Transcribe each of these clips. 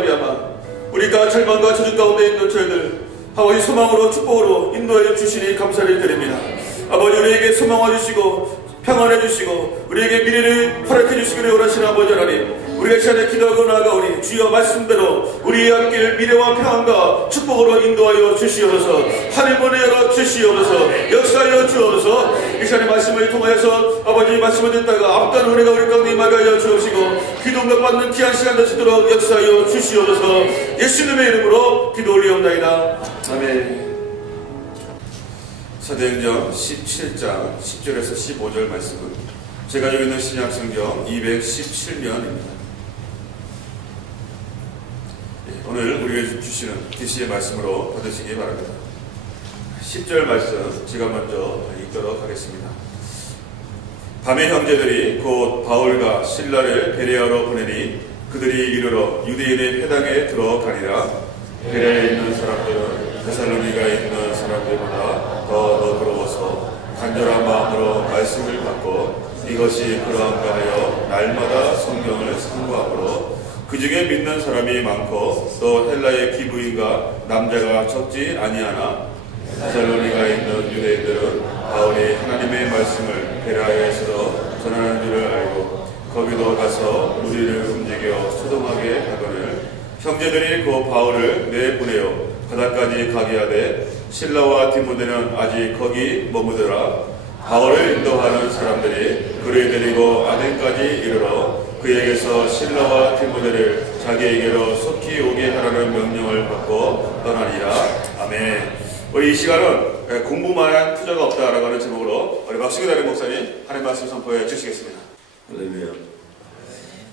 말미암아 우리가 절망과 저주 가운데 있는 저희들 아버지 소망으로 축복으로 인도하여 주시니 감사를 드립니다. 아버지 우리에게 소망을 주시고 평안해 주시고 우리에게 미래를 허락해 주시기를 원하시는 아버지 하나님, 우리가 이 시간에 기도하고 나아가오니 주여 말씀대로 우리의 앞길 미래와 평안과 축복으로 인도하여 주시옵소서. 하늘문을 열어 주시옵소서. 역사하여 주옵소서. 이 시간에 말씀을 통하여서 아버지 말씀을 듣다가 앞다른 은혜가 우리 가운데 임하여 주옵시고 기도응답 받는 귀한 시간 되시도록 역사하여 주시옵소서. 예수님의 이름으로 기도 올리옵나이다. 아멘. 사도행전 17장 10절에서 15절 말씀은 제가 가지고 있는 신약성경 217면입니다. 오늘 우리에게 주시는 계시의 말씀으로 받으시기 바랍니다. 10절 말씀 제가 먼저 읽도록 하겠습니다. 밤에 형제들이 곧 바울과 실라를 베레아로 보내니 그들이 이르러 유대인의 회당에 들어가니라. 베레아에 있는 사람들은 데살로니가에 있는 사람들보다 더 너그러워서 간절한 마음으로 말씀을 받고 이것이 그러한가 하여 날마다 성경을 상고하므로 그 중에 믿는 사람이 많고 또 헬라의 기부인과 남자가 적지 아니하나 데살로니가에 있는 유대인들은 바울이 하나님의 말씀을 베레아에서 전하는 줄을 알고 거기도 가서 무리를 움직여 소동하게 하거늘 형제들이 그 바울을 내보내어 바다까지 가게 하되 실라와 디모데는 아직 거기 머무더라. 바울을 인도하는 사람들이 그를 데리고 아덴까지 이르러 그에게서 실라와 디모데를 자기에게로 속히 오게 하라는 명령을 받고 떠나니라. 아멘. 우리 이 시간은 공부만한 투자가 없다라고 하는 제목으로 우리 박수기 다른 목사님 하나님 말씀 선포해 주시겠습니다. 할렐루야.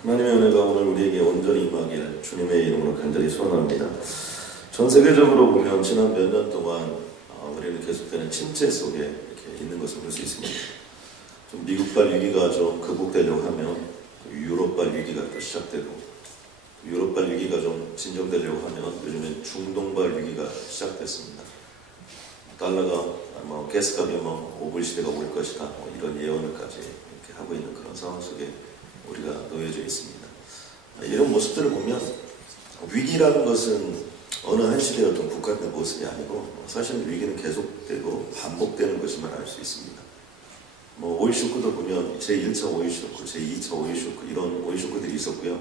하나님의 은혜가 오늘 우리에게 온전히 임하길 주님의 이름으로 간절히 소원합니다. 전 세계적으로 보면 지난 몇 년 동안 우리는 계속되는 침체 속에 이렇게 있는 것을 볼 수 있습니다. 좀 미국발 위기가 좀 극복되려고 하면 유럽발 위기가 또 시작되고, 유럽발 위기가 좀 진정되려고 하면 요즘엔 중동발 위기가 시작됐습니다. 달러가 가스값이 5불 시대가 올 것이다, 이런 예언을까지 이렇게 하고 있는 그런 상황 속에 우리가 놓여져 있습니다. 이런 모습들을 보면 위기라는 것은 어느 한 시대에 어떤 국가의 모습이 아니고 사실 위기는 계속되고 반복되는 것임을 알 수 있습니다. 오일 쇼크도 보면 제1차 오일 쇼크, 제2차 오일 쇼크, 이런 오일 쇼크들이 있었고요.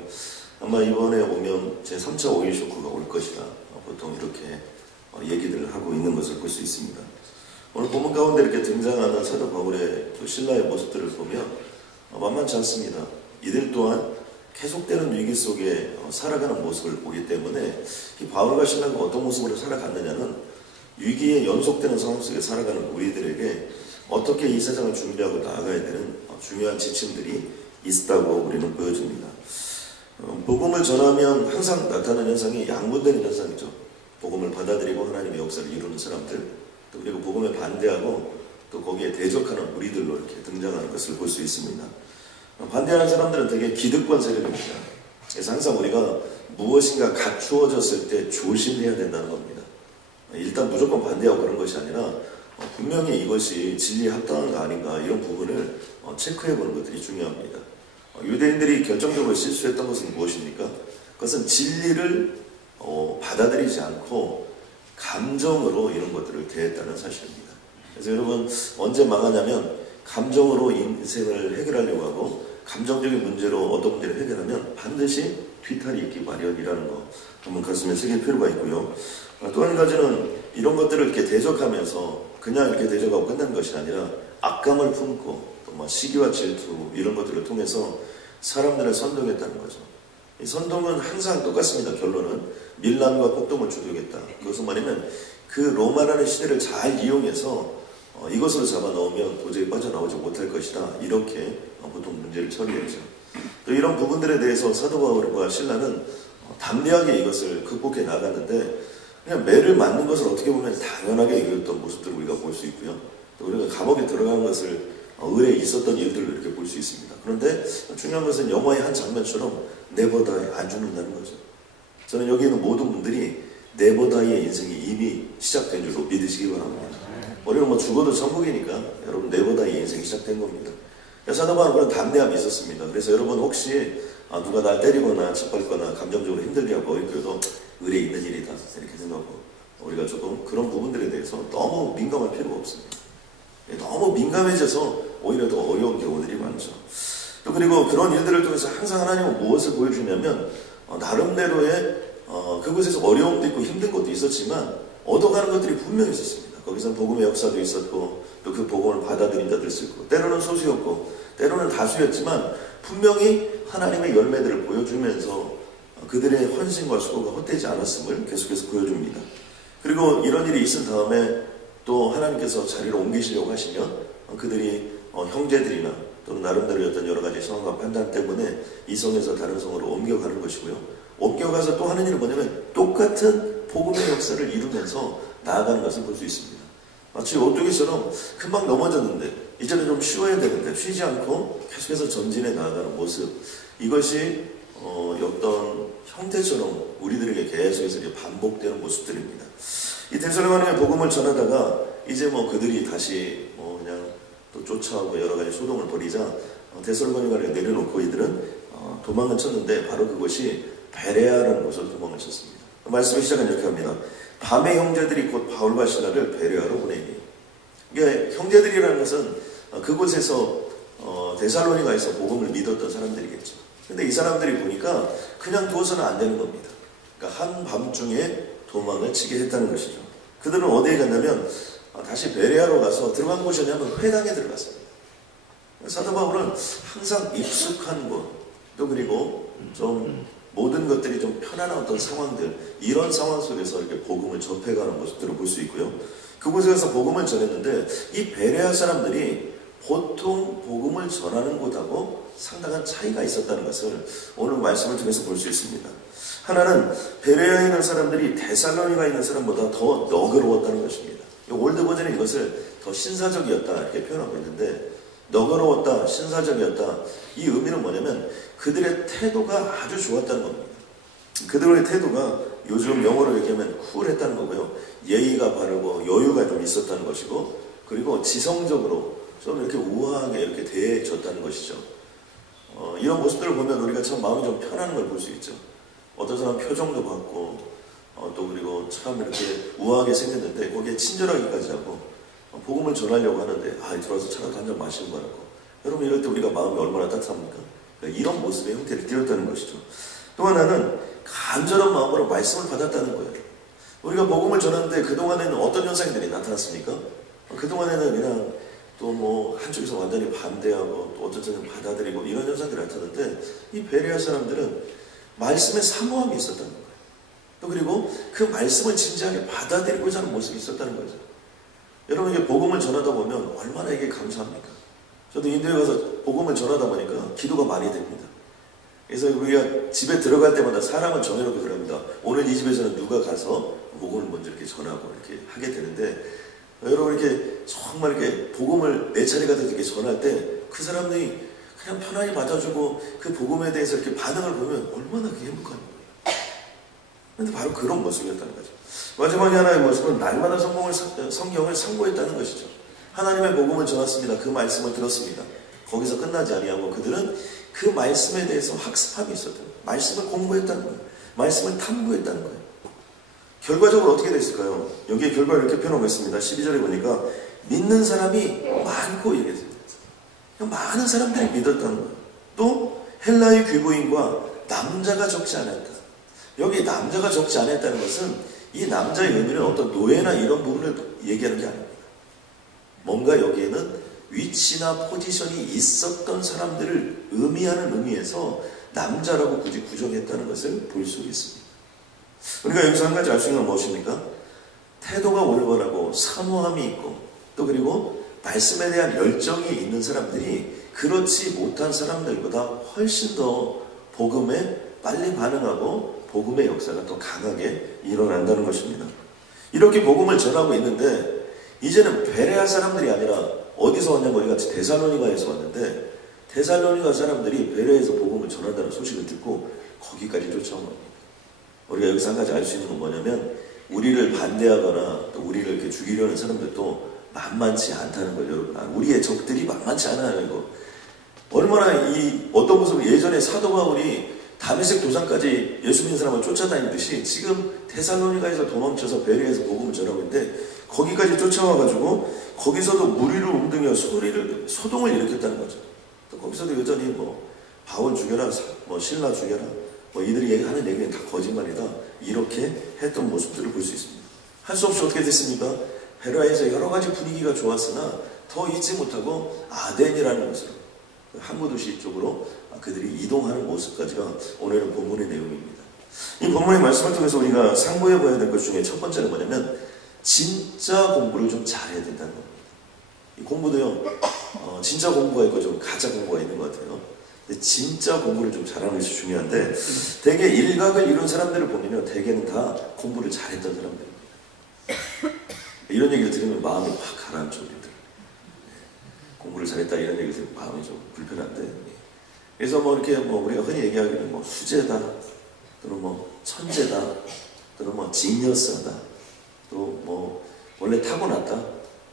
아마 이번에 오면 제3차 오일 쇼크가 올 것이다, 보통 이렇게 얘기들을 하고 있는 것을 볼 수 있습니다. 오늘 본문 가운데 이렇게 등장하는 사도 바울의 신라의 모습들을 보면 만만치 않습니다. 이들 또한 계속되는 위기 속에 살아가는 모습을 보기 때문에 이 바울과 신라가 어떤 모습으로 살아갔느냐는 위기에 연속되는 상황 속에 살아가는 우리들에게 어떻게 이 세상을 준비하고 나아가야 되는 중요한 지침들이 있다고 우리는 보여줍니다. 복음을 전하면 항상 나타나는 현상이 양분되는 현상이죠. 복음을 받아들이고 하나님의 역사를 이루는 사람들, 또 그리고 복음에 반대하고 또 거기에 대적하는 무리들로 이렇게 등장하는 것을 볼 수 있습니다. 반대하는 사람들은 되게 기득권 세력입니다. 그래서 항상 우리가 무엇인가 갖추어졌을 때 조심해야 된다는 겁니다. 일단 무조건 반대하고 그런 것이 아니라 분명히 이것이 진리에 합당한가 아닌가 이런 부분을 체크해보는 것들이 중요합니다. 유대인들이 결정적으로 실수했던 것은 무엇입니까? 그것은 진리를 받아들이지 않고 감정으로 이런 것들을 대했다는 사실입니다. 그래서 여러분 언제 망하냐면 감정으로 인생을 해결하려고 하고 감정적인 문제로 어떤 문제를 해결하면 반드시 뒤탈이 있기 마련이라는 거 한번 가슴에 새길 필요가 있고요. 또 한 가지는 이런 것들을 이렇게 대적하면서 그냥 이렇게 대적하고 끝나는 것이 아니라 악감을 품고 또 시기와 질투 이런 것들을 통해서 사람들을 선동했다는 거죠. 이 선동은 항상 똑같습니다. 결론은 밀란과 폭동을 주도했다. 그것은 뭐냐면 그 로마라는 시대를 잘 이용해서 이것으로 잡아넣으면 도저히 빠져나오지 못할 것이다, 이렇게 보통 문제를 처리했죠. 또 이런 부분들에 대해서 사도 바울과 신라는 담대하게 이것을 극복해 나갔는데 그냥 매를 맞는 것을 어떻게 보면 당연하게 이겼던 모습들을 우리가 볼 수 있고요. 또 우리가 감옥에 들어가는 것을 의뢰에 있었던 일들을 이렇게 볼 수 있습니다. 그런데 중요한 것은 영화의 한 장면처럼 네버다이 안 죽는다는 거죠. 저는 여기 있는 모든 분들이 네버다이의 인생이 이미 시작된 줄로 믿으시기 바랍니다. 우리는 죽어도 천국이니까 여러분 네버다이의 인생이 시작된 겁니다. 사도 바울은 그런 담대함이 있었습니다. 그래서 여러분 혹시 누가 날 때리거나 짓밟거나 감정적으로 힘들게 하고 그래도 의뢰 있는 일이다 이렇게 생각하고 우리가 조금 그런 부분들에 대해서 너무 민감할 필요가 없습니다. 너무 민감해져서 오히려 더 어려운 경우들이 많죠. 또 그리고 그런 일들을 통해서 항상 하나님은 무엇을 보여주냐면 나름대로의 그곳에서 어려움도 있고 힘든 것도 있었지만 얻어가는 것들이 분명히 있었습니다. 거기서 복음의 역사도 있었고 또 그 복음을 받아들인 자들 있었고 때로는 소수였고 때로는 다수였지만 분명히 하나님의 열매들을 보여주면서 그들의 헌신과 수고가 헛되지 않았음을 계속해서 보여줍니다. 그리고 이런 일이 있은 다음에 또 하나님께서 자리를 옮기시려고 하시면 그들이 형제들이나 또는 나름대로 어떤 여러 가지 상황과 판단 때문에 이 성에서 다른 성으로 옮겨가는 것이고요. 옮겨가서 또 하는 일은 뭐냐면 똑같은 복음의 역사를 이루면서 나아가는 것을 볼 수 있습니다. 마치 오뚜기처럼 금방 넘어졌는데 이제는 좀 쉬어야 되는데 쉬지 않고 계속해서 전진해 나아가는 모습, 이것이 어떤 형태처럼 우리들에게 계속해서 반복되는 모습들입니다. 이 데살로니가의 복음을 전하다가 이제 그들이 다시 그냥 또 쫓아오고 여러 가지 소동을 벌이자 데살로니가를 내려놓고 이들은 도망을 쳤는데 바로 그것이 베레아라는 곳으로 도망을 쳤습니다. 말씀을 시작은 이렇게 합니다. 밤에 형제들이 곧 바울과 시라를 베레아로 보내니. 이게 형제들이라는 것은 그곳에서 데살로니가에서 복음을 믿었던 사람들이겠죠. 근데 이 사람들이 보니까 그냥 두어서는 안 되는 겁니다. 그러니까 한밤중에 도망을 치게 했다는 것이죠. 그들은 어디에 갔냐면 다시 베레아로 가서 들어간 곳이 뭐냐면 회당에 들어갔습니다. 사도 바울은 항상 익숙한 곳, 또 그리고 좀 모든 것들이 좀 편안한 어떤 상황들, 이런 상황 속에서 이렇게 복음을 접해가는 모습들을 볼 수 있고요. 그곳에 가서 복음을 전했는데 이 베레아 사람들이 보통 복음을 전하는 곳하고 상당한 차이가 있었다는 것을 오늘 말씀을 통해서 볼 수 있습니다. 하나는 베레아에 있는 사람들이 데살로니가에 있는 사람보다 더 너그러웠다는 것입니다. 올드 버전은 이것을 더 신사적이었다 이렇게 표현하고 있는데, 너그러웠다, 신사적이었다, 이 의미는 뭐냐면 그들의 태도가 아주 좋았다는 겁니다. 그들의 태도가 요즘 영어로 얘기하면 쿨했다는 거고요. 예의가 바르고 여유가 좀 있었다는 것이고, 그리고 지성적으로 좀 이렇게 우아하게 이렇게 대해줬다는 것이죠. 이런 모습들을 보면 우리가 참 마음이 좀 편한 걸 볼 수 있죠. 어떤 사람 표정도 봤고, 또 그리고 참 이렇게 우아하게 생겼는데 거기에 친절하기까지 하고 복음을 전하려고 하는데 들어와서 차라도 한 잔 마시는 거라고. 여러분, 이럴 때 우리가 마음이 얼마나 따뜻합니까? 그러니까 이런 모습의 형태를 띄웠다는 것이죠. 또 하나는 간절한 마음으로 말씀을 받았다는 거예요. 우리가 복음을 전하는데 그동안에는 어떤 현상들이 나타났습니까? 그동안에는 그냥 또 한쪽에서 완전히 반대하고 또 어떤 쪽은 받아들이고 이런 현상들이 나타났는데, 이 베레아 사람들은 말씀에 사모함이 있었다는 거예요. 또 그리고 그 말씀을 진지하게 받아들이고자 하는 모습이 있었다는 거죠. 여러분, 이게 복음을 전하다 보면 얼마나 이게 감사합니까? 저도 인도에 가서 복음을 전하다 보니까 기도가 많이 됩니다. 그래서 우리가 집에 들어갈 때마다 사람을 정해놓고 들어갑니다. 오늘 이 집에서는 누가 가서 복음을 먼저 이렇게 전하고 이렇게 하게 되는데, 여러분, 이렇게 정말 이렇게 복음을 내 차례가 돼서 이렇게 전할 때 그 사람들이 그냥 편안히 받아주고 그 복음에 대해서 이렇게 반응을 보면 얼마나 그게 행복한 거예요. 그런데 바로 그런 모습이었다는 거죠. 마지막에 하나의 모습은 날마다 성경을 상고했다는 것이죠. 하나님의 복음을 전했습니다. 그 말씀을 들었습니다. 거기서 끝나지 아니하고 그들은 그 말씀에 대해서 학습함이 있었다는 거예요. 말씀을 공부했다는 거예요. 말씀을 탐구했다는 거예요. 결과적으로 어떻게 됐을까요? 여기에 결과를 이렇게 표현하고 있습니다. 12절에 보니까 믿는 사람이 많고 이랬습니다. 많은 사람들이 믿었다는 거예요. 또 헬라의 귀부인과 남자가 적지 않았다. 여기 남자가 적지 않았다는 것은 이 남자의 의미는 어떤 노예나 이런 부분을 얘기하는 게 아닙니다. 뭔가 여기에는 위치나 포지션이 있었던 사람들을 의미하는 의미에서 남자라고 굳이 구정했다는 것을 볼 수 있습니다. 우리가 여기서 한 가지 알 수 있는 건 무엇입니까? 태도가 올바르고 사모함이 있고, 또 그리고 말씀에 대한 열정이 있는 사람들이 그렇지 못한 사람들보다 훨씬 더 복음에 빨리 반응하고 복음의 역사가 더 강하게 일어난다는 것입니다. 이렇게 복음을 전하고 있는데 이제는 베레아 사람들이 아니라 어디서 왔냐면 우리 같이 데살로니가에서 왔는데, 데살로니가 사람들이 베레아에서 복음을 전한다는 소식을 듣고 거기까지 쫓아온 겁니다. 우리가 여기서 한 가지 알 수 있는 건 뭐냐면, 우리를 반대하거나 또 우리를 이렇게 죽이려는 사람들도 만만치 않다는 걸 여러분, 우리의 적들이 만만치 않아요. 이거 얼마나 어떤 모습을 예전에 사도 바울이 다메섹 도상까지 예수 믿는 사람을 쫓아다니듯이 지금 데살로니가에서 도망쳐서 베레에서 복음을 전하고 있는데 거기까지 쫓아와가지고 거기서도 무리를 웅등여 소동을 일으켰다는 거죠. 또 거기서도 여전히 뭐 바울 죽여라, 뭐 신라 죽여라, 뭐 이들이 하는 얘기는 다 거짓말이다, 이렇게 했던 모습들을 볼 수 있습니다. 할 수 없이 어떻게 됐습니까? 베레에서 여러 가지 분위기가 좋았으나 더 잊지 못하고 아덴이라는 곳으로, 항구 도시 쪽으로 그들이 이동하는 모습까지가 오늘은 본문의 내용입니다. 이 본문의 말씀을 통해서 우리가 상고해 봐야 될 것 중에 첫 번째는 뭐냐면 진짜 공부를 좀 잘해야 된다는 겁니다. 이 공부도요, 진짜 공부가 있고 좀 가짜 공부가 있는 것 같아요. 근데 진짜 공부를 좀 잘하는 것이 중요한데, 대개 일각을 이룬 사람들을 보면요, 대개는 다 공부를 잘했던 사람들입니다. 이런 얘기를 들으면 마음이 확 가라앉죠. 공부를 잘했다 이런 얘기를 들으면 마음이 좀 불편한데, 그래서 뭐 이렇게 뭐 우리가 흔히 얘기하기는 뭐 수재다, 또는 뭐 천재다, 또는 뭐 지니어스하다, 또 뭐 원래 타고났다,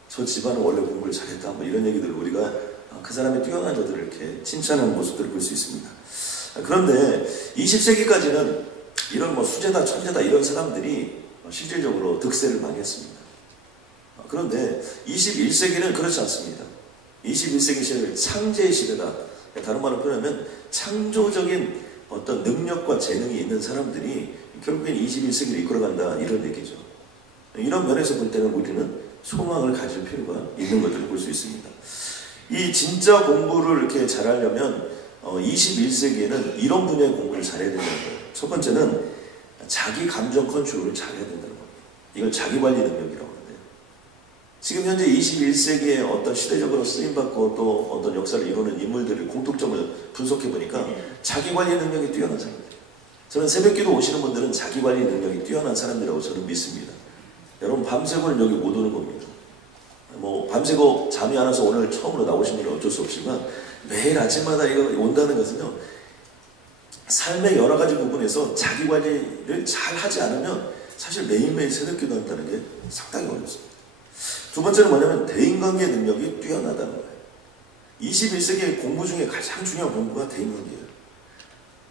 저 집안은 원래 공부를 잘했다, 뭐 이런 얘기들을 우리가 그 사람의 뛰어난 저들을 이렇게 칭찬하는 모습들을 볼 수 있습니다. 그런데 20세기까지는 이런 뭐 수재다, 천재다 이런 사람들이 실질적으로 득세를 많이 했습니다. 그런데 21세기는 그렇지 않습니다. 21세기 시대는 창제의 시대다. 다른 말로 표현하면 창조적인 어떤 능력과 재능이 있는 사람들이 결국엔 21세기를 이끌어간다, 이런 얘기죠. 이런 면에서 볼 때는 우리는 소망을 가질 필요가 있는 것들을 볼 수 있습니다. 이 진짜 공부를 이렇게 잘하려면 21세기에는 이런 분야의 공부를 잘해야 된다는 거예요. 첫 번째는 자기 감정 컨트롤을 잘해야 된다는 겁니다. 이걸 자기관리 능력이라고 하는데요. 지금 현재 21세기에 어떤 시대적으로 쓰임받고 또 어떤 역사를 이루는 인물들의 공통점을 분석해보니까 자기관리 능력이 뛰어난 사람들. 저는 새벽기도 오시는 분들은 자기관리 능력이 뛰어난 사람이라고 저는 믿습니다. 여러분 밤새고는 여기 못 오는 겁니다. 뭐 밤새고 잠이 안 와서 오늘 처음으로 나오신 분은 어쩔 수 없지만 매일 아침마다 이거 온다는 것은요, 삶의 여러 가지 부분에서 자기관리를 잘 하지 않으면 사실 매일매일 새벽기도 한다는 게 상당히 어렵습니다. 두 번째는 뭐냐면 대인관계 능력이 뛰어나다는 거예요. 21세기의 공부 중에 가장 중요한 공부가 대인관계예요.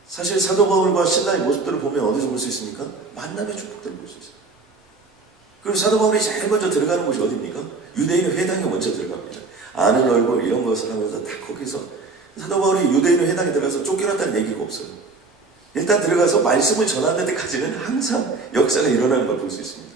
사실 사도 바울과 신라의 모습들을 보면 어디서 볼 수 있습니까? 만남의 축복들을 볼 수 있어요. 그리고 사도 바울이 제일 먼저 들어가는 곳이 어디입니까? 유대인의 회당에 먼저 들어갑니다. 아는 얼굴 이런 것을 하면서 다 거기서 사도 바울이 유대인의 회당에 들어가서 쫓겨났다는 얘기가 없어요. 일단 들어가서 말씀을 전하는 데까지는 항상 역사가 일어나는 걸 볼 수 있습니다.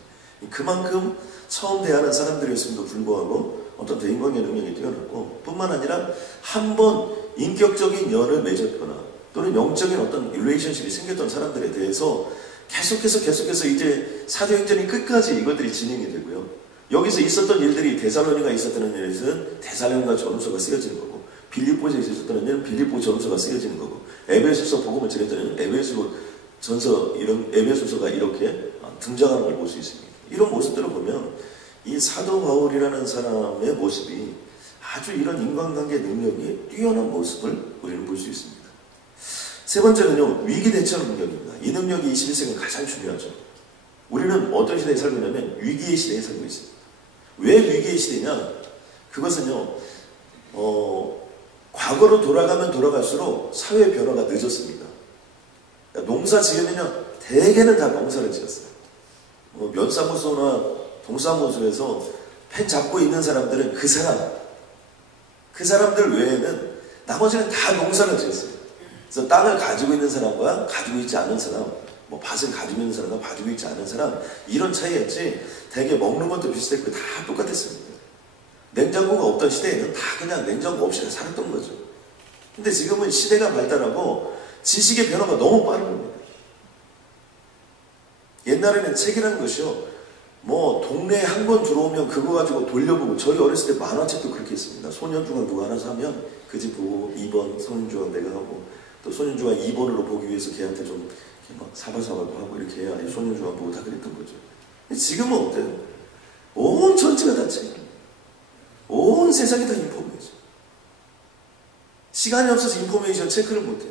그만큼 처음 대하는 사람들이었음에도 불구하고 어떤 대인관계 능력이 뛰어났고, 뿐만 아니라 한번 인격적인 연을 맺었거나 또는 영적인 어떤 릴레이션십이 생겼던 사람들에 대해서 계속해서 이제 사도행전이 끝까지 이것들이 진행이 되고요. 여기서 있었던 일들이 데살로니가에 있었던 일에서는 데살로니가 전후서가 쓰여지는 거고, 빌립보에 있었던 일은 빌립보 전후서가 쓰여지는 거고, 에베소서 복음을 전했던 일은 에베소 전서, 이런 에베소서가 이렇게 등장하는 걸 볼 수 있습니다. 이런 모습들을 보면 이 사도 바울이라는 사람의 모습이 아주 이런 인간관계 능력이 뛰어난 모습을 우리는 볼 수 있습니다. 세 번째는요, 위기 대처 능력입니다. 이 능력이 21세기는 가장 중요하죠. 우리는 어떤 시대에 살고 있냐면 위기의 시대에 살고 있습니다. 왜 위기의 시대냐? 그것은요, 과거로 돌아가면 돌아갈수록 사회 변화가 늦었습니다. 농사 지으면요, 대개는 다 농사를 지었어요. 면사무소나 동사무소에서 펜 잡고 있는 사람들은 그 사람들 외에는 나머지는 다 농사를 지었어요. 그래서 땅을 가지고 있는 사람과 가지고 있지 않은 사람, 뭐 밭을 가지고 있는 사람과 가지고 있지 않은 사람, 이런 차이였지 대개 먹는 것도 비슷했고 다 똑같았습니다. 냉장고가 없던 시대에는 다 그냥 냉장고 없이 살았던 거죠. 근데 지금은 시대가 발달하고 지식의 변화가 너무 빠른 겁니다. 옛날에는 책이라는 것이요, 뭐 동네에 한 번 들어오면 그거 가지고 돌려보고, 저희 어렸을 때 만화책도 그렇게 했습니다. 소년중앙 누가 하나 사면 그 집 보고 2번 소년중앙 내가 하고, 또 소년중앙 2번으로 보기 위해서 걔한테 좀 이렇게 막 사발사발도 하고 이렇게 해야 소년중앙 보고 다 그랬던 거죠. 근데 지금은 어때요? 온 전체가 다 책, 온 세상이 다 인포메이션. 시간이 없어서 인포메이션 체크를 못해요.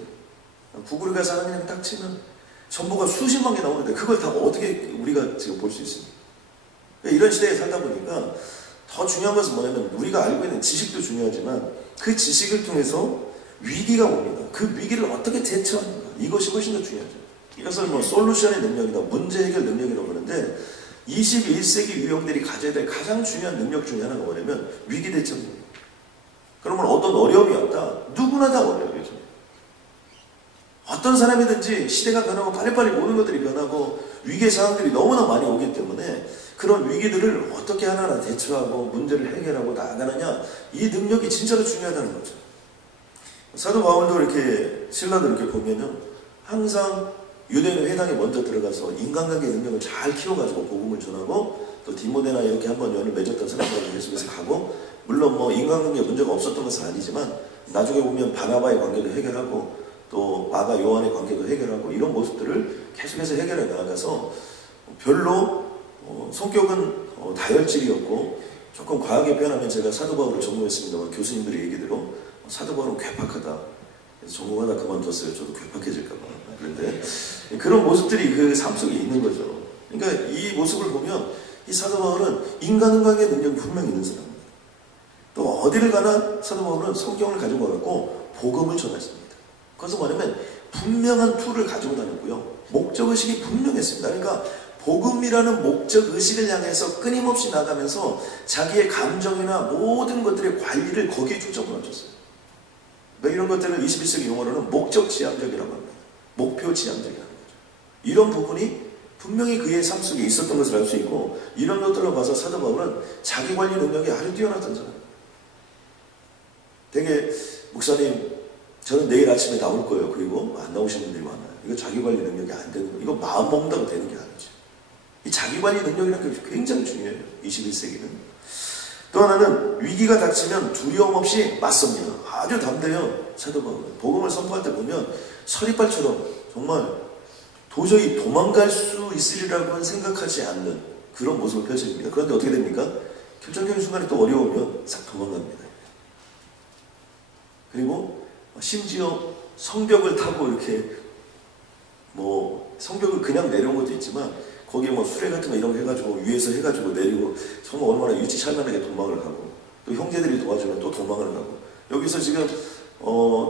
구글에 가서 그냥 딱 치면 정보가 수십만 개 나오는데 그걸 다 어떻게 우리가 지금 볼 수 있습니까? 이런 시대에 살다 보니까 더 중요한 것은 뭐냐면, 우리가 알고 있는 지식도 중요하지만 그 지식을 통해서 위기가 옵니다. 그 위기를 어떻게 대처하는가, 이것이 훨씬 더 중요하죠. 이것을 뭐 솔루션의 능력이다, 문제 해결 능력이라고 하는데 21세기 유형들이 가져야 될 가장 중요한 능력 중에 하나가 뭐냐면 위기 대처입니다. 그러면 어떤 어려움이 왔다, 누구나 다 어려워요. 어떤 사람이든지 시대가 변하고 빨리빨리 모든 것들이 변하고 위기의 상황들이 너무나 많이 오기 때문에 그런 위기들을 어떻게 하나하나 대처하고 문제를 해결하고 나아가느냐, 이 능력이 진짜로 중요하다는 거죠. 사도 바울도 이렇게 신라도 이렇게 보면요, 항상 유대인 회당에 먼저 들어가서 인간관계 능력을 잘 키워가지고 복음을 전하고, 또 디모데나 이렇게 한번 연을 맺었던 사람들을 계속해서 가고, 물론 뭐 인간관계에 문제가 없었던 것은 아니지만 나중에 보면 바나바의 관계도 해결하고 또 마가 요한의 관계도 해결하고 이런 모습들을 계속해서 해결해 나가서 별로 성격은 다혈질이었고, 조금 과하게 표현하면 제가 사도 바울을 전공했습니다만 교수님들의 얘기대로 사도 바울은 괴팍하다. 그래서 전공하다 그만뒀어요. 저도 괴팍해질까봐. 그런데 그런 모습들이 그 삶 속에 있는 거죠. 그러니까 이 모습을 보면 이 사도 바울은 인간관계 능력이 분명히 있는 사람입니다. 또 어디를 가나 사도 바울은 성경을 가지고 와갖고 복음을 전했습니다. 그것은 뭐냐면 분명한 툴을 가지고 다녔고요, 목적의식이 분명했습니다. 그러니까 복음이라는 목적의식을 향해서 끊임없이 나가면서 자기의 감정이나 모든 것들의 관리를 거기에 초점을 맞췄어요. 그러니까 이런 것들을 21세기 용어로는 목적지향적이라고 합니다. 목표지향적이라는 거죠. 이런 부분이 분명히 그의 삶 속에 있었던 것을 알 수 있고, 이런 것들을 봐서 사도 바울은 자기관리 능력이 아주 뛰어났던 사람. 되게 목사님 저는 내일 아침에 나올 거예요. 그리고 안 나오시는 분들이 많아요. 이거 자기관리 능력이 안 되는 거예요. 이거 마음 먹는다고 되는 게 아니죠. 이 자기관리 능력이라는 게 굉장히 중요해요. 21세기는. 또 하나는 위기가 닥치면 두려움 없이 맞섭니다. 아주 담대해요. 사도 바울은. 복음을 선포할 때 보면 서리빨처럼 정말 도저히 도망갈 수 있으리라고는 생각하지 않는 그런 모습을 펼쳐집니다. 그런데 어떻게 됩니까? 결정적인 순간에 또 어려우면 싹 도망갑니다. 그리고 심지어 성벽을 타고 이렇게 뭐 성벽을 그냥 내려온 것도 있지만 거기에 뭐 수레 같은 거 이런 거 해가지고 위에서 해가지고 내리고 정말 얼마나 유치찬란하게 도망을 가고, 또 형제들이 도와주면 또 도망을 가고, 여기서 지금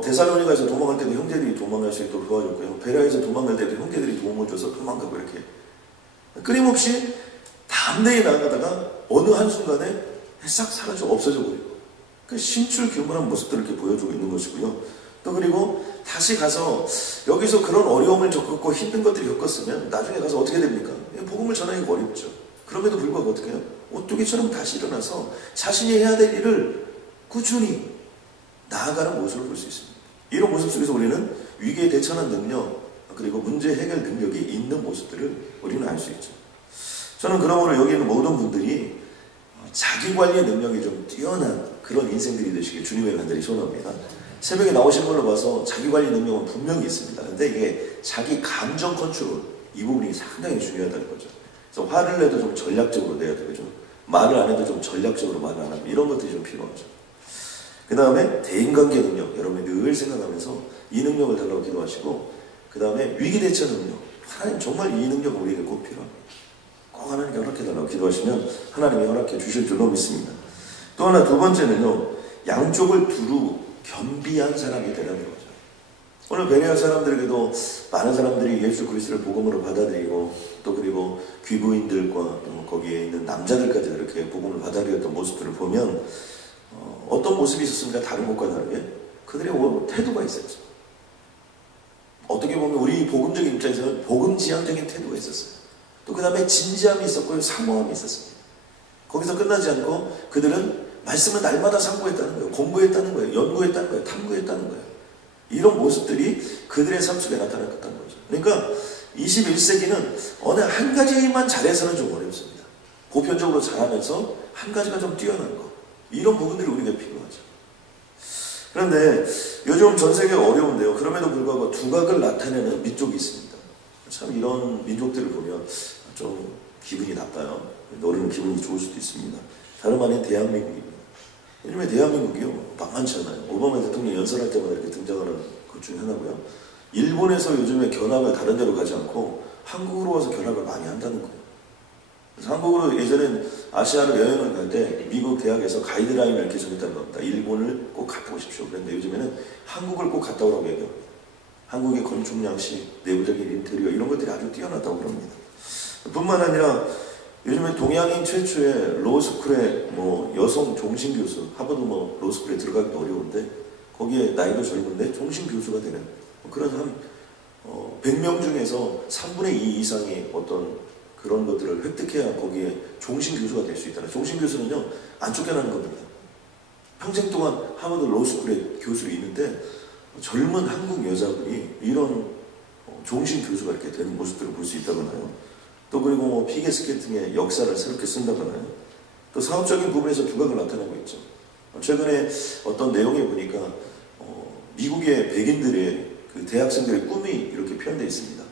데살로니가에서 도망갈 때도 형제들이 도망갈 수 있도록 도와줬고요, 베라에서 도망갈 때도 형제들이 도움을 줘서 도망가고, 이렇게 끊임없이 담대히 나아가다가 어느 한순간에 싹 사라져 없어져 버리고, 그 신출귀몰한 모습들을 이렇게 보여주고 있는 것이고요. 또 그리고 다시 가서 여기서 그런 어려움을 겪었고 힘든 것들을 겪었으면 나중에 가서 어떻게 됩니까? 복음을 전하기가 어렵죠. 그럼에도 불구하고 어떻게 해요? 오뚜기처럼 다시 일어나서 자신이 해야 될 일을 꾸준히 나아가는 모습을 볼 수 있습니다. 이런 모습 속에서 우리는 위기에 대처하는 능력, 그리고 문제 해결 능력이 있는 모습들을 우리는 알 수 있죠. 저는 그러므로 여기 있는 모든 분들이 자기관리 능력이 좀 뛰어난 그런 인생들이 되시길 주님의 간절히 소원합니다. 새벽에 나오신 걸로 봐서 자기관리 능력은 분명히 있습니다. 근데 이게 자기 감정 컨트롤, 이 부분이 상당히 중요하다는 거죠. 그래서 화를 내도 좀 전략적으로 내야 되죠. 말을 안 해도 좀 전략적으로 말을 안 하고, 이런 것들이 좀 필요하죠. 그 다음에 대인관계 능력, 여러분이 늘 생각하면서 이 능력을 달라고 기도하시고, 그 다음에 위기 대처 능력, 하나님 정말 이 능력은 우리에게 꼭 필요합니다. 꼭 하나님께 허락해달라고 기도하시면 하나님이 허락해 주실 줄로 믿습니다. 또 하나, 두 번째는요, 양쪽을 두루 겸비한 사람이 되라는 거죠. 오늘 베레아 사람들에게도 많은 사람들이 예수 그리스도를 복음으로 받아들이고, 또 그리고 귀부인들과 또 거기에 있는 남자들까지 이렇게 복음을 받아들였던 모습들을 보면 어떤 모습이 있었습니까? 다른 곳과 다르게 그들의 태도가 있었죠. 어떻게 보면 우리 복음적인 입장에서는 복음지향적인 태도가 있었어요. 또 그 다음에 진지함이 있었고요, 사모함이 있었습니다. 거기서 끝나지 않고 그들은 말씀을 날마다 상고했다는 거예요. 공부했다는 거예요. 연구했다는 거예요. 탐구했다는 거예요. 이런 모습들이 그들의 삶 속에 나타났다는 거죠. 그러니까 21세기는 어느 한 가지만 잘해서는 좀 어렵습니다. 보편적으로 잘하면서 한 가지가 좀 뛰어난 거, 이런 부분들이 우리에게 필요하죠. 그런데 요즘 전 세계가 어려운데요, 그럼에도 불구하고 두각을 나타내는 민족이 있습니다. 참 이런 민족들을 보면 좀 기분이 나빠요. 너희는 기분이 좋을 수도 있습니다. 다름 아닌 대한민국입니다. 요즘에 대한민국이요, 만만치 않아요. 오바마 대통령이 연설할 때마다 이렇게 등장하는 것 중에 하나고요. 일본에서 요즘에 견학을 다른 데로 가지 않고 한국으로 와서 견학을 많이 한다는 거예요. 그래서 한국으로 예전엔 아시아로 여행을 갈 때 미국 대학에서 가이드라인을 이렇게 정했다는 겁니다. 일본을 꼭 갔다 오십시오. 그런데 요즘에는 한국을 꼭 갔다 오라고 얘기합니다. 한국의 건축 양식, 내부적인 인테리어 이런 것들이 아주 뛰어나다고 그럽니다. 뿐만 아니라 요즘에 동양인 최초의 로스쿨의 여성 종신 교수, 하버드 로스쿨에 들어가기도 어려운데 거기에 나이도 젊은데 종신 교수가 되는 그런 한 100명 중에서 3분의 2 이상의 어떤 그런 것들을 획득해야 거기에 종신 교수가 될 수 있다. 종신 교수는요, 안 쫓겨나는 겁니다. 평생 동안 하버드 로스쿨에 교수로 있는데 젊은 한국 여자분이 이런 종신 교수가 이렇게 되는 모습들을 볼 수 있다거나요. 또 그리고 피겨 스케이팅의 역사를 새롭게 쓴다거나요. 또 사업적인 부분에서 두각을 나타내고 있죠. 최근에 어떤 내용에 보니까 미국의 백인들의 그 대학생들의 꿈이 이렇게 표현되어 있습니다.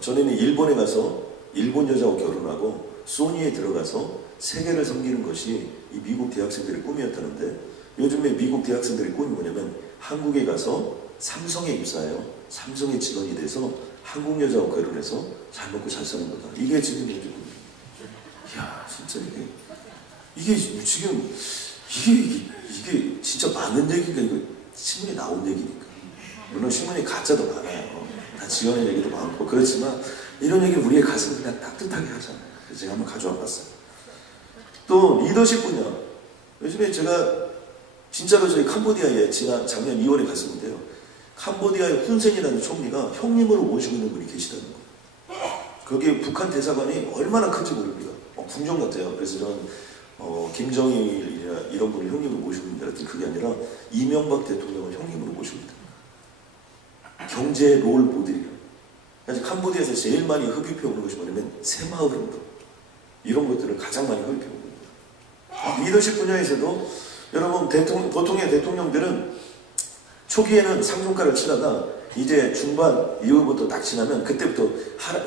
전에는 일본에 가서 일본 여자와 결혼하고 소니에 들어가서 세계를 섬기는 것이 이 미국 대학생들의 꿈이었다는데 요즘에 미국 대학생들의 꿈이 뭐냐면 한국에 가서 삼성에 입사해요. 삼성의 직원이 돼서 한국 여자와 결혼해서 잘 먹고 잘 사는 거다. 이게 지금 요즘 이야 진짜 이게 지금 이게 진짜 많은 얘기가 이거 신문에 나온 얘기니까. 물론 신문이 가짜도 많아요. 다 지어낸 얘기도 많고 그렇지만 이런 얘기 우리의 가슴을 그냥 따뜻하게 하잖아요. 그래서 제가 한번 가져와 봤어요. 또 리더십 분야. 요즘에 제가 진짜로 저희 캄보디아에 작년 2월에 갔었는데요. 캄보디아의 훈센이라는 총리가 형님으로 모시고 있는 분이 계시다는 거예요. 거기에 북한 대사관이 얼마나 큰지 모릅니다. 궁정 같아요. 그래서 저는 김정일이나 이런 분을 형님으로 모시고 있는 줄 알았더니 그게 아니라 이명박 대통령을 형님으로 모시고 있다. 경제 롤 모델이라. 그래서 캄보디아에서 제일 많이 흡입해 오는 것이 뭐냐면 새마을 운동. 이런 것들을 가장 많이 흡입해 오는 거예요. 리더십 분야에서도 여러분 보통의 대통령들은 초기에는 상종가를 치다가 이제 중반 이후부터 딱 지나면 그때부터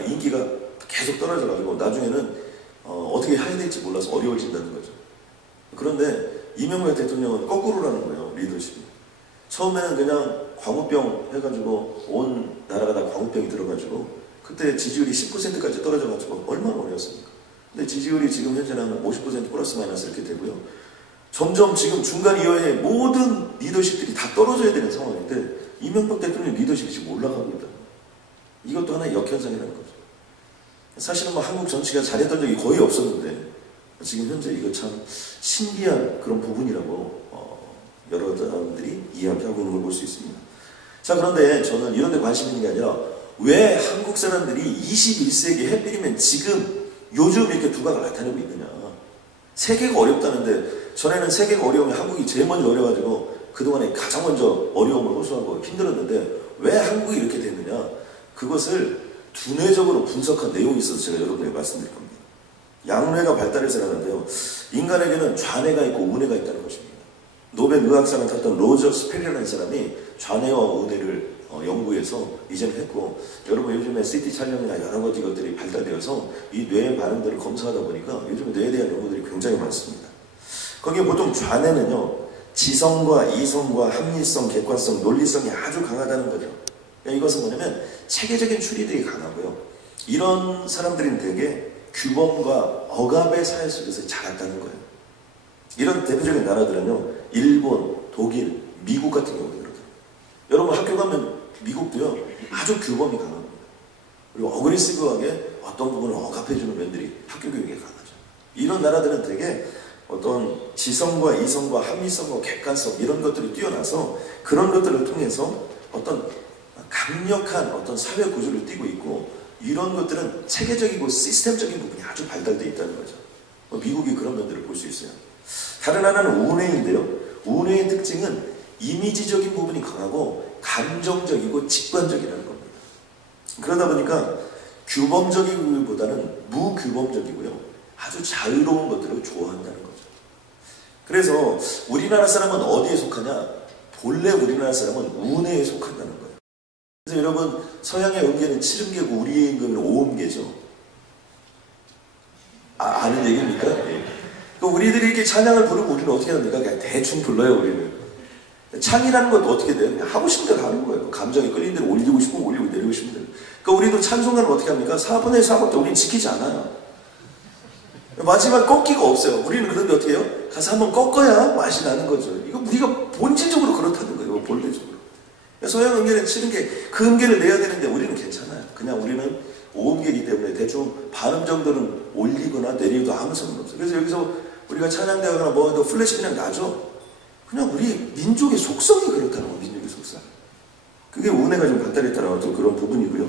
인기가 계속 떨어져가지고 나중에는 어떻게 해야 될지 몰라서 어려워진다는 거죠. 그런데 이명박 대통령은 거꾸로라는 거예요. 리더십이. 처음에는 그냥 광우병 해가지고 온 나라가 다 광우병이 들어가지고 그때 지지율이 10%까지 떨어져가지고 얼마나 어려웠습니까? 근데 지지율이 지금 현재는 50% 플러스 마이너스 이렇게 되고요. 점점 지금 중간 이하의 모든 리더십들이 다 떨어져야 되는 상황인데 이명박 대통령 리더십이 지금 올라가고 있다. 이것도 하나의 역현상이라는 거죠. 사실은 한국 정치가 잘했던 적이 거의 없었는데 지금 현재 이거 참 신기한 그런 부분이라고 여러 사람들이 이야기하고 있는 걸 볼 수 있습니다. 자, 그런데 저는 이런 데 관심 있는 게 아니라 왜 한국 사람들이 21세기 해필이면 지금 요즘 이렇게 두각을 나타내고 있느냐. 세계가 어렵다는데 전에는 세계가 어려우면 한국이 제일 먼저 어려가지고 그동안에 가장 먼저 어려움을 호소하고 힘들었는데 왜 한국이 이렇게 됐느냐. 그것을 두뇌적으로 분석한 내용이 있어서 제가 여러분에게 말씀드릴 겁니다. 양뇌가 발달해서 하는데요. 인간에게는 좌뇌가 있고 우뇌가 있다는 것입니다. 노벨 의학상을 탔던 로저 스페리라는 사람이 좌뇌와 우뇌를 연구해서 이제는 했고 여러분 요즘에 CT 촬영이나 여러 가지 것들이 발달되어서 이 뇌의 반응들을 검사하다 보니까 요즘에 뇌에 대한 연구들이 굉장히 많습니다. 거기에 보통 좌뇌는요. 지성과 이성과 합리성, 객관성, 논리성이 아주 강하다는 거죠. 그러니까 이것은 뭐냐면 체계적인 추리들이 강하고요. 이런 사람들은 대개 규범과 억압의 사회 속에서 자랐다는 거예요. 이런 대표적인 나라들은요. 일본, 독일, 미국 같은 경우는 그렇다. 여러분 학교 가면 미국도요. 아주 규범이 강합니다. 그리고 어그리시브하게 어떤 부분을 억압해주는 면들이 학교 교육에 강하죠. 이런 나라들은 되게 어떤 지성과 이성과 합리성과 객관성 이런 것들이 뛰어나서 그런 것들을 통해서 어떤 강력한 어떤 사회 구조를 띠고 있고 이런 것들은 체계적이고 시스템적인 부분이 아주 발달되어 있다는 거죠. 미국이 그런 면들을 볼 수 있어요. 다른 하나는 우뇌인데요. 우뇌의 특징은 이미지적인 부분이 강하고 감정적이고 직관적이라는 겁니다. 그러다 보니까 규범적이기보다는 무규범적이고요. 아주 자유로운 것들을 좋아한다는 거죠. 그래서 우리나라 사람은 어디에 속하냐? 본래 우리나라 사람은 우뇌에 속한다는 거예요. 그래서 여러분 서양의 음계는 7음계고 우리의 음계는 5음계죠. 아는 얘기입니까? 네. 우리들이 이렇게 찬양을 부르고 우리는 어떻게 합니까? 그냥 대충 불러요 우리는. 찬이라는 것도 어떻게 돼요? 그냥 하고 싶은 대로 하는 거예요. 감정이 끌리는 대로 올리고 싶으면 올리고 내리고 싶은 대로. 그러니까 우리도 찬송가를 어떻게 합니까? 4분의 4밖에 우리는 지키지 않아요. 마지막 꺾기가 없어요. 우리는 그런데 어떻게 해요? 가서 한번 꺾어야 맛이 나는 거죠. 이거 우리가 본질적으로 그렇다는 거예요. 본래적으로. 소형 음계는 치는 게 그 음계를 내야 되는데 우리는 괜찮아요. 그냥 우리는 오음계이기 때문에 대충 반음 정도는 올리거나 내리고도 아무 상관없어요. 그래서 여기서 우리가 찬양대하거나 뭐해도 플래시 그냥 나죠. 그냥 우리 민족의 속성이 그렇다는 거예요. 민족의 속성. 그게 운해가 좀 발달했다는 어떤 그런 부분이고요.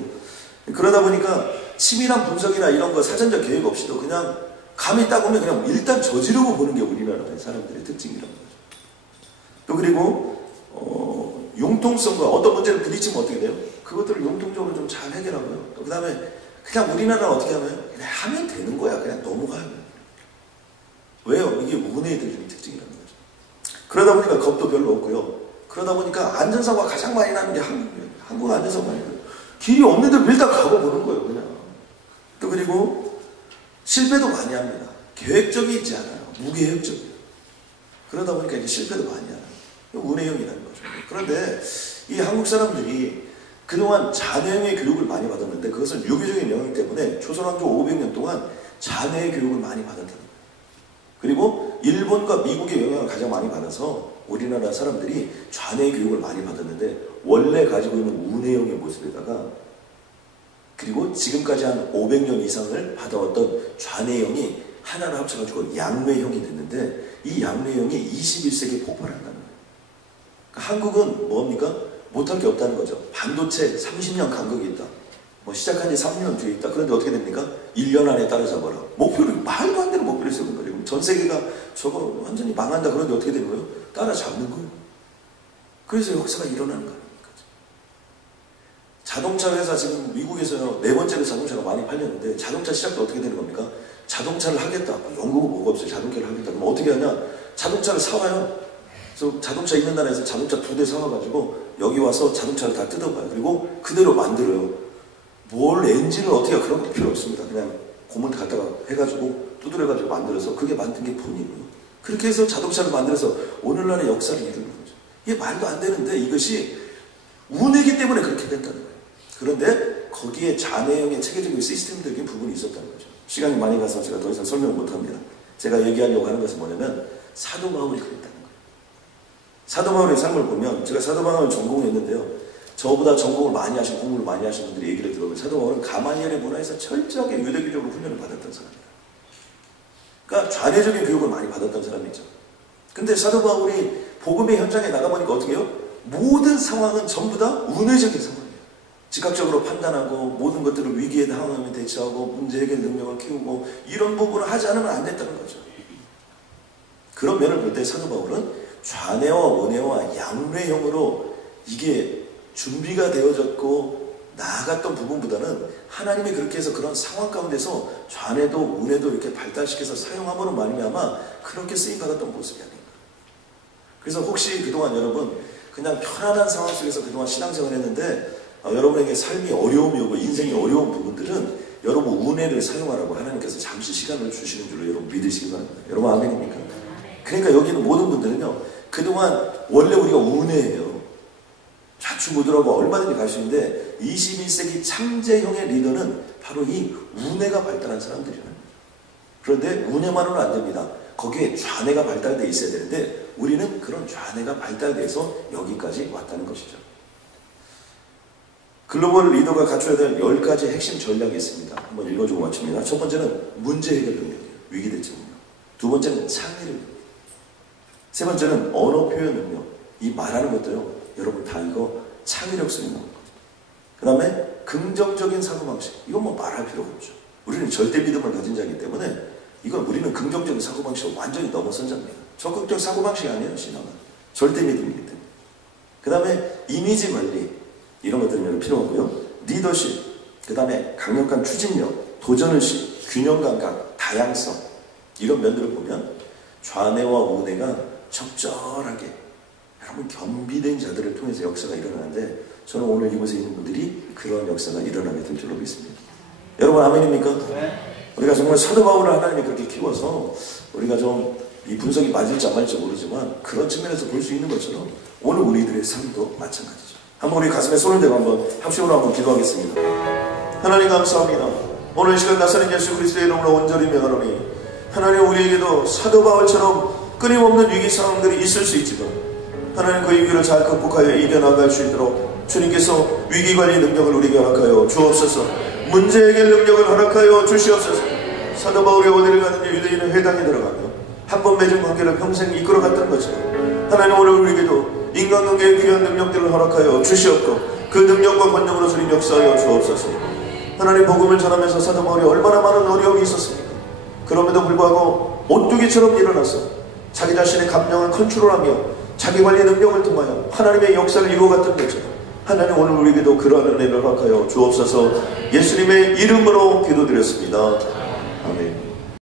그러다 보니까 치밀한 분석이나 이런 거 사전적 계획 없이도 그냥 감이 딱 오면 그냥 일단 저지르고 보는 게 우리나라의 사람들의 특징이라는 거죠. 또 그리고 융통성과 어떤 문제를 부딪히면 어떻게 돼요? 그것들을 융통적으로 좀 잘 해결하고요. 또 그 다음에 그냥 우리나라는 어떻게 하면 그냥 하면 되는 거야. 그냥 넘어가요. 왜요? 이게 운해들의 특징이라는 거죠. 그러다 보니까 겁도 별로 없고요. 그러다 보니까 안전사고가 가장 많이 나는 게 한국이에요. 한국 안전사고가 많이 나요. 길이 없는데 일단 가고 보는 거예요. 그냥. 또 그리고 실패도 많이 합니다. 계획적이 않아요. 무계획적이에요. 그러다 보니까 이제 실패도 많이 하는 운해형이라는 거죠. 그런데 이 한국 사람들이 그동안 자녀의 교육을 많이 받았는데 그것은 유교적인 영향 때문에 조선왕조 500년 동안 자녀의 교육을 많이 받았다는 거예요. 그리고 일본과 미국의 영향을 가장 많이 받아서 우리나라 사람들이 좌뇌의 교육을 많이 받았는데 원래 가지고 있는 운해형의 모습에다가 그리고 지금까지 한 500년 이상을 받아왔던 좌뇌형이 하나를 합쳐가지고 양뇌형이 됐는데 이 양뇌형이 21세기에 폭발한다는 거예요. 그러니까 한국은 뭡니까? 못할 게 없다는 거죠. 반도체 30년 간격이 있다. 뭐 시작한 지 3년 뒤에 있다. 그런데 어떻게 됩니까? 1년 안에 따라잡아라. 목표를 말도 안 되는 목표를 세우는 거예요. 전 세계가 저거 완전히 망한다. 그런데 어떻게 되는 거예요? 따라잡는 거예요. 그래서 역사가 일어나는 거예요. 자동차 회사 지금 미국에서요 4번째로 자동차가 많이 팔렸는데 자동차 시작도 어떻게 되는 겁니까? 자동차를 하겠다. 연구가 뭐가 없어요. 자동차를 하겠다. 그럼 어떻게 하냐? 자동차를 사와요. 그래서 자동차 있는 나라에서 자동차 2대 사와가지고 여기 와서 자동차를 다 뜯어봐요. 그리고 그대로 만들어요. 뭘 엔진을 어떻게 하 그런 거 필요 없습니다. 그냥 고문 갖다가 해가지고 두드려가지고 만들어서 그게 만든 게 본이고요. 그렇게 해서 자동차를 만들어서 오늘날의 역사를 이루는 거죠. 이게 말도 안 되는데 이것이 운이기 때문에 그렇게 된다는 거예요. 그런데 거기에 자뇌형의 체계적인 시스템적인 부분이 있었다는 거죠. 시간이 많이 가서 제가 더 이상 설명을 못합니다. 제가 얘기하려고 하는 것은 뭐냐면 사도 바울이 그랬다는 거예요. 사도 바울의 삶을 보면 제가 사도 바울을 전공했는데요. 저보다 전공을 많이 하신 공부를 많이 하신 분들이 얘기를 들어보면 사도 바울은 가마니엘의 문화에서 철저하게 유대교적으로 훈련을 받았던 사람이에요. 그러니까 좌뇌적인 교육을 많이 받았던 사람이죠. 근데 사도 바울이 복음의 현장에 나가보니까 어떻게 해요? 모든 상황은 전부 다 운회적인 상황이에요. 즉각적으로 판단하고 모든 것들을 위기에 당하면 대처하고 문제 해결 능력을 키우고 이런 부분을 하지 않으면 안 됐다는 거죠. 그런 면을 볼 때 사도 바울은 좌뇌와 우뇌와 양뇌형으로 이게 준비가 되어졌고 나아갔던 부분보다는 하나님이 그렇게 해서 그런 상황 가운데서 좌뇌도 우뇌도 이렇게 발달시켜서 사용함으로 말미암아 그렇게 쓰임받았던 모습이 아닌가. 그래서 혹시 그동안 여러분 그냥 편안한 상황 속에서 그동안 신앙생활을 했는데 여러분에게 삶이 어려움이 오고 인생이 어려운 부분들은 여러분 운해를 사용하라고 하나님께서 잠시 시간을 주시는 줄로 여러분 믿으시기 바랍니다. 여러분 아멘입니까? 그러니까 여기는 모든 분들은요 그동안 원래 우리가 운해예요. 좌충우돌하고 얼마든지 갈 수 있는데 21세기 창제형의 리더는 바로 이 운해가 발달한 사람들이라는 거예요. 그런데 운해만으로는 안 됩니다. 거기에 좌뇌가 발달되어 있어야 되는데 우리는 그런 좌뇌가 발달돼서 여기까지 왔다는 것이죠. 글로벌 리더가 갖춰야 될 10가지 핵심 전략이 있습니다. 한번 읽어주고 마칩니다. 첫 번째는 문제 해결 능력이에요. 위기 대처 능력. 두 번째는 창의력 능력. 세 번째는 언어 표현 능력. 이 말하는 것도요. 여러분 다 이거 창의력 쓰는 거예요. 그 다음에 긍정적인 사고방식. 이건 뭐 말할 필요가 없죠. 우리는 절대 믿음을 가진 자이기 때문에 이건 우리는 긍정적인 사고방식을 완전히 넘어선 자입니다. 적극적 사고방식이 아니에요. 신앙은. 절대 믿음이기 때문에. 그 다음에 이미지 관리. 이런 것들은 필요하고요. 리더십, 그 다음에 강력한 추진력, 도전의식, 균형감각, 다양성 이런 면들을 보면 좌뇌와 우뇌가 적절하게 여러분 겸비된 자들을 통해서 역사가 일어나는데 저는 오늘 이곳에 있는 분들이 그런 역사가 일어나게 될 줄로 믿습니다. 여러분 아멘입니까? 네. 우리가 정말 사도 바울을 하나님이 그렇게 키워서 우리가 좀 이 분석이 맞을지 안 맞을지 모르지만 그런 측면에서 볼 수 있는 것처럼 오늘 우리들의 삶도 마찬가지죠. 한번 우리 가슴에 손을 대고 한번 합심으로 한번 기도하겠습니다. 하나님 감사합니다. 오늘 이 시간 나사렛 예수 그리스도의 이름으로 온전히 명하노니 하나님 우리에게도 사도 바울처럼 끊임없는 위기 상황들이 있을 수 있지만 하나님 그 위기를 잘 극복하여 이겨나갈 수 있도록 주님께서 위기관리 능력을 우리에게 허락하여 주옵소서. 문제 해결 능력을 허락하여 주시옵소서. 사도 바울이 어디를 가든지 유대인의 회당에 들어가며 한 번 맺은 관계를 평생 이끌어갔던 것처럼 하나님 오늘 우리에게도 인간관계의 귀한 능력들을 허락하여 주시옵고 그 능력과 권능으로 주님 역사하여 주옵소서. 하나님 복음을 전하면서 사도 바울이 얼마나 많은 어려움이 있었습니까? 그럼에도 불구하고 오뚜기처럼 일어나서 자기 자신의 감정을 컨트롤하며 자기관리 능력을 통하여 하나님의 역사를 이루어갔던 것처럼 하나님 오늘 우리에게도 그러한 은혜를 허락하여 주옵소서. 예수님의 이름으로 기도드렸습니다.